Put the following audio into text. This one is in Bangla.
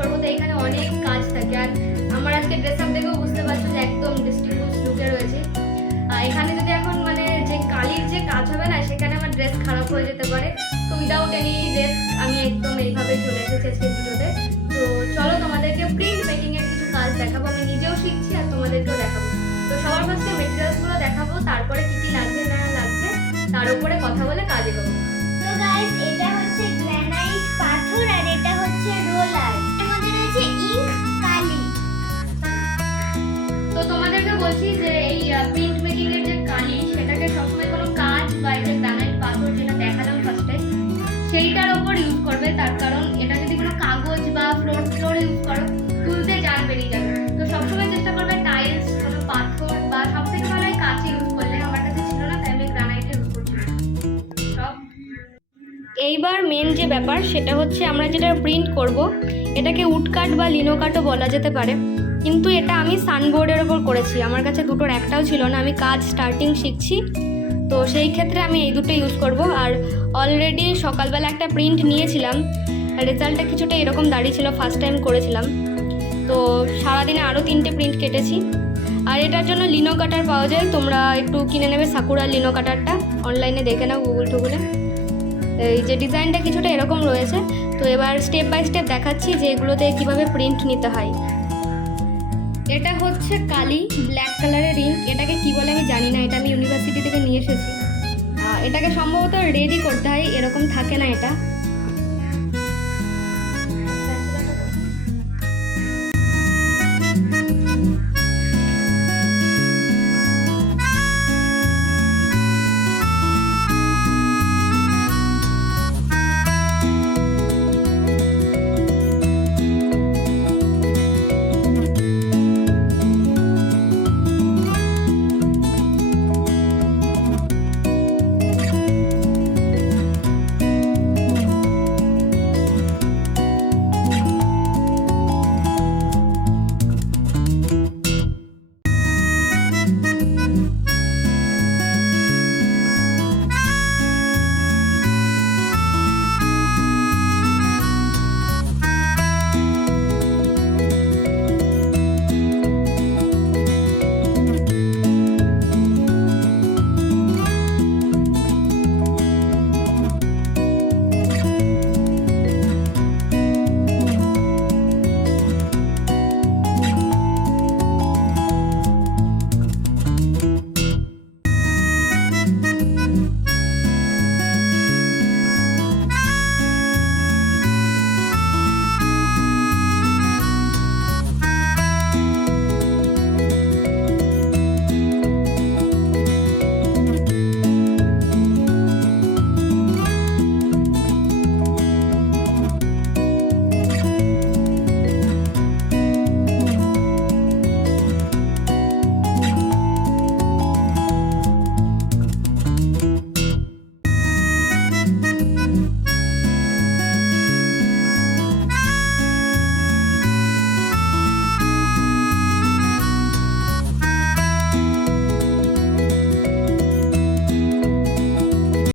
করবো, তো এখানে অনেক কাজ থাকে। আর আমার আজকে ড্রেস আপ দেখেও বুঝতে পারছো যে একদম ডিস্টিংগুইশ লুকে রয়েছে। এখানে যদি এখন মানে যে কালির যে কাজ হবে না, সেখানে আমার ড্রেস খারাপ হয়ে যেতে পারে। তো উইদাউট এনি ড্রেস আমি একদম এইভাবে চলে এসেছি আজকে ভিডিওতে। তো চলো তোমাদেরকে প্রিন্ট মেকিং এর কিছু কাজ দেখাবো, আমি নিজেও শিখছি আর তোমাদেরকেও দেখাবো। তো সবার ফার্স্টে মেটেরিয়ালসগুলো দেখাবো, তারপরে কি কি লাগছে না লাগছে তার উপরে কথা বলে কাজ এগোবো। তো গাইস, এটা হচ্ছে গ্রানাইট পাথর আর এটা হচ্ছে রোলার। এর মধ্যে রয়েছে ইঙ্ক, কালি। তো তোমাদেরকে বলছি যে এই প্রিন্ট মেকিং এর যে কালি, সেটাকে সবসময় কোনো কাজ বা এই যে গ্রানাইট পাথর যেটা দেখালাম ফার্স্টে, সেইটার ওপর ইউজ করবে। তার কারণ এটা যদি কোনো কাগজ বা ফ্লোর ইউজ করো, তুলতে জাল বেরিয়ে যাবে। তো সবসময় চেষ্টা করবে টাইলস, কোনো পাথর বা সব থেকে ভালো হয় কাঁচি ইউজ করলে। আমার কাছে ছিল না, তাই আমি গ্রানাইটে ইউজ করছি সব। এইবার মেন যে ব্যাপার সেটা হচ্ছে আমরা যেটা প্রিন্ট করব, এটাকে উড কাট বা লিনো কাটও বলা যেতে পারে, কিন্তু এটা আমি সানবোর্ডের ওপর করেছি। আমার কাছে দুটোর একটাও ছিল না, আমি কাজ স্টার্টিং শিখছি, তো সেই ক্ষেত্রে আমি এই দুটো ইউজ করব। আর অলরেডি সকালবেলা একটা প্রিন্ট নিয়েছিলাম, রেজাল্টটা কিছুটা এরকম দাঁড়িয়েছিল ফার্স্ট টাইম করেছিলাম। তো সারাদিনে আরও 3টে প্রিন্ট কেটেছি। আর এটার জন্য লিনো কাটার পাওয়া যায়, তোমরা একটু কিনে নেবে সাকুরা লিনো কাটারটা, অনলাইনে দেখে নাও গুগল টুগুলে। এই যে ডিজাইনটা কিছুটা এরকম রয়েছে। তো এবার স্টেপ বাই স্টেপ দেখাচ্ছি যে এগুলোতে কীভাবে প্রিন্ট নিতে হয়। এটা হচ্ছে কালি, ব্ল্যাক কালারের ইঙ্ক। এটাকে কি বলে আমি জানি না, এটা আমি ইউনিভার্সিটি থেকে নিয়ে এসেছি। এটাকে সম্ভবত রেডি করতে হয়, এরকম থাকে না এটা।